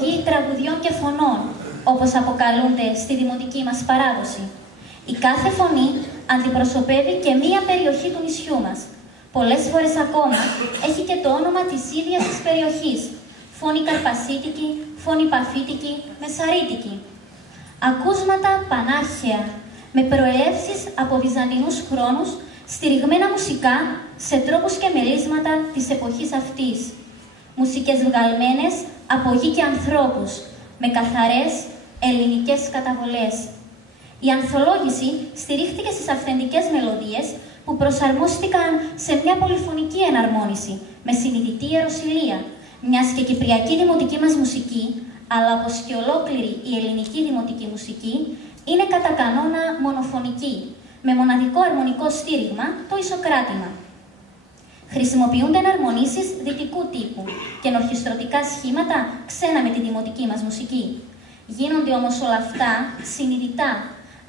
Τραγουδιών και φωνών, όπως αποκαλούνται στη δημοτική μας παράδοση. Η κάθε φωνή αντιπροσωπεύει και μία περιοχή του νησιού μας. Πολλές φορές ακόμα έχει και το όνομα της ίδιας της περιοχής. Φωνή Καρπασίτικη, φωνή Παφίτικη, Μεσαρίτικη. Ακούσματα πανάρχαια, με προελεύσεις από βυζαντινούς χρόνους, στηριγμένα μουσικά σε τρόπους και μελίσματα της εποχής αυτής. Μουσικές βγαλμένες από γη και ανθρώπους, με καθαρές ελληνικές καταβολές. Η ανθολόγηση στηρίχθηκε στις αυθεντικές μελωδίες που προσαρμόστηκαν σε μια πολυφωνική εναρμόνιση, με συνειδητή ιεροσυλία, μιας και κυπριακή δημοτική μας μουσική, αλλά όπως και ολόκληρη η ελληνική δημοτική μουσική, είναι κατά κανόνα μονοφωνική, με μοναδικό αρμονικό στήριγμα, το ισοκράτημα. Χρησιμοποιούνται εναρμονίσεις δυτικού τύπου και ενορχιστρωτικά σχήματα ξένα με τη δημοτική μας μουσική. Γίνονται όμως όλα αυτά συνειδητά,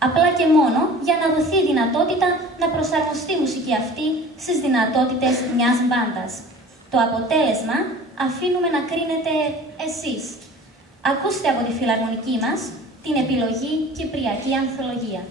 απλά και μόνο για να δοθεί η δυνατότητα να προσαρμοστεί η μουσική αυτή στις δυνατότητες μιας μπάντας. Το αποτέλεσμα αφήνουμε να κρίνετε εσείς. Ακούστε από τη φιλαρμονική μας την επιλογή Κυπριακή Ανθολογία.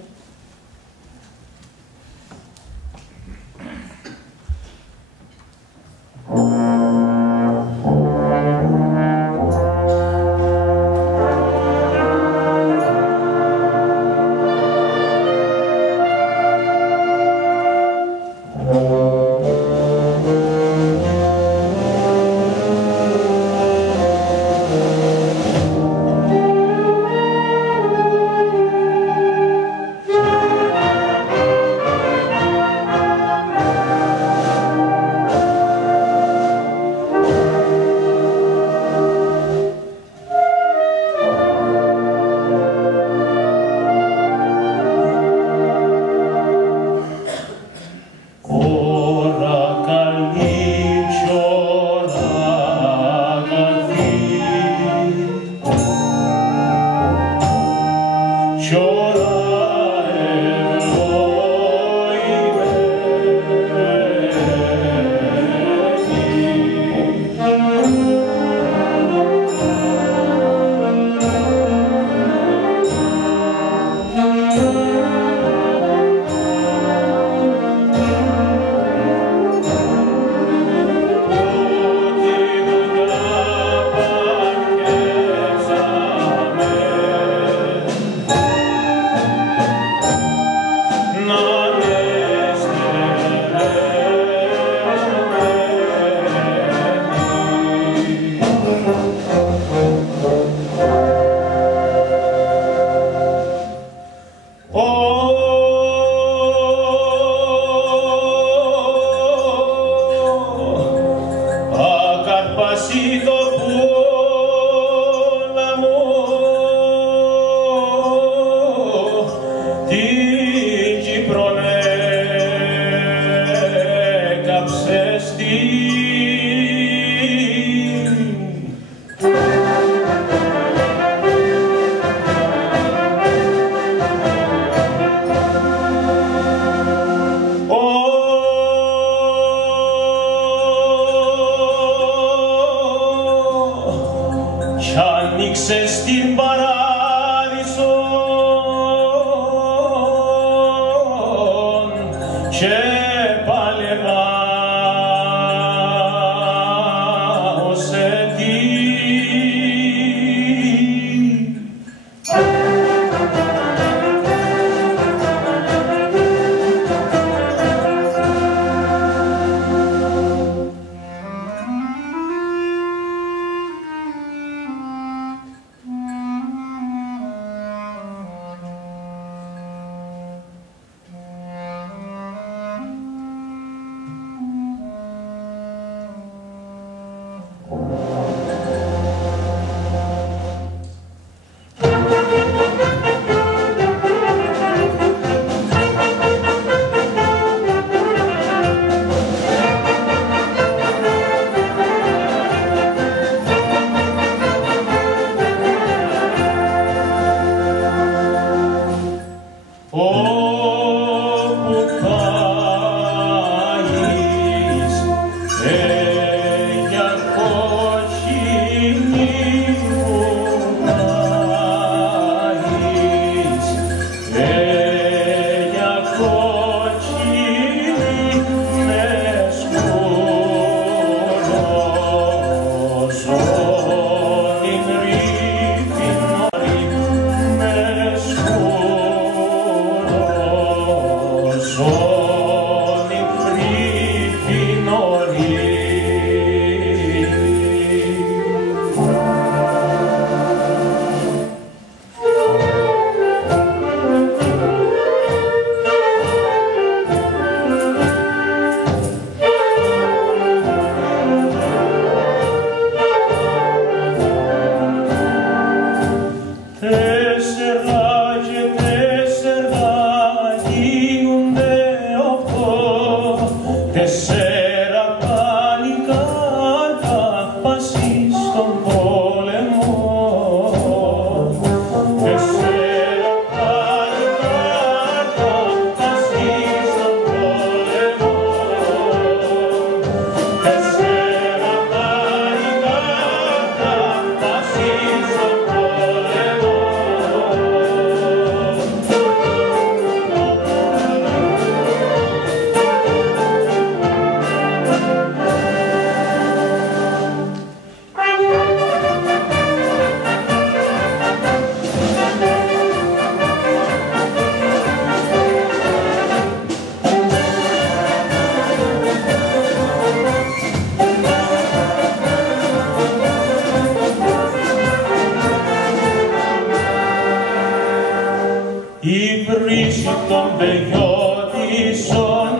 βρύση των παιδιώτησον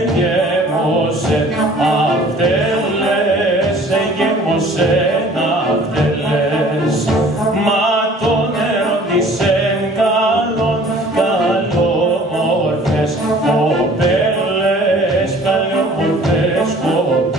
εγέμωσε αυτέλες, εγέμωσε αυτέλες. Μα το νερό της εν καλόν, καλόμορφες κοπέλες, καλόμορφες κοπέλες.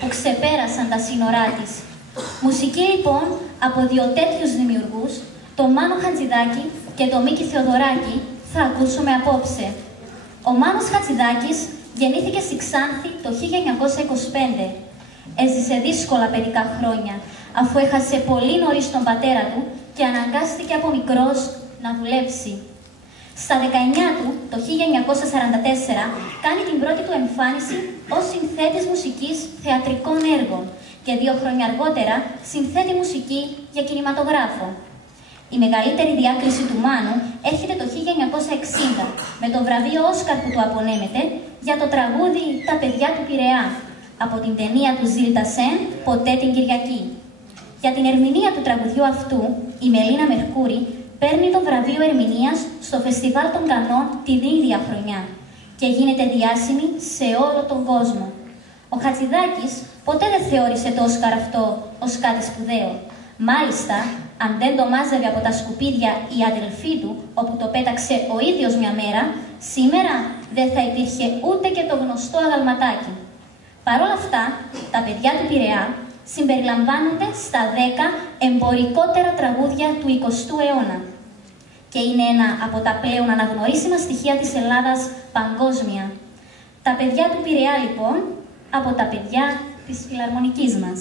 Που ξεπέρασαν τα σύνορά της. Μουσική λοιπόν από δύο τέτοιους δημιουργούς, το Μάνο Χατζηδάκη και το Μίκη Θεοδωράκη, θα ακούσουμε απόψε. Ο Μάνος Χατζηδάκης γεννήθηκε στη Ξάνθη το 1925. Έζησε δύσκολα παιδικά χρόνια, αφού έχασε πολύ νωρίς τον πατέρα του και αναγκάστηκε από μικρός να δουλέψει. Στα 19 του, το 1944, κάνει την πρώτη του εμφάνιση ως συνθέτης μουσικής θεατρικών έργων και 2 χρόνια αργότερα συνθέτει μουσική για κινηματογράφο. Η μεγαλύτερη διάκριση του Μάνου έρχεται το 1960 με το βραβείο Όσκαρ που του απονέμεται για το τραγούδι «Τα παιδιά του Πειραιά» από την ταινία του Ζιλ Τασέν «Ποτέ την Κυριακή». Για την ερμηνεία του τραγουδιού αυτού, η Μελίνα Μερκούρη παίρνει το βραβείο ερμηνείας στο Φεστιβάλ των Κανών την ίδια χρονιά και γίνεται διάσημη σε όλο τον κόσμο. Ο Χατζηδάκης ποτέ δεν θεώρησε το Όσκαρ αυτό ως κάτι σπουδαίο. Μάλιστα, αν δεν το μάζευε από τα σκουπίδια η αδελφή του, όπου το πέταξε ο ίδιος μια μέρα, σήμερα δεν θα υπήρχε ούτε και το γνωστό αγαλματάκι. Παρ' όλα αυτά, τα παιδιά του Πειραιά συμπεριλαμβάνονται στα 10 εμπορικότερα τραγούδια του 20ου αιώνα και είναι ένα από τα πλέον αναγνωρίσιμα στοιχεία της Ελλάδας παγκόσμια. Τα παιδιά του Πειραιά, λοιπόν, από τα παιδιά της φιλαρμονικής μας.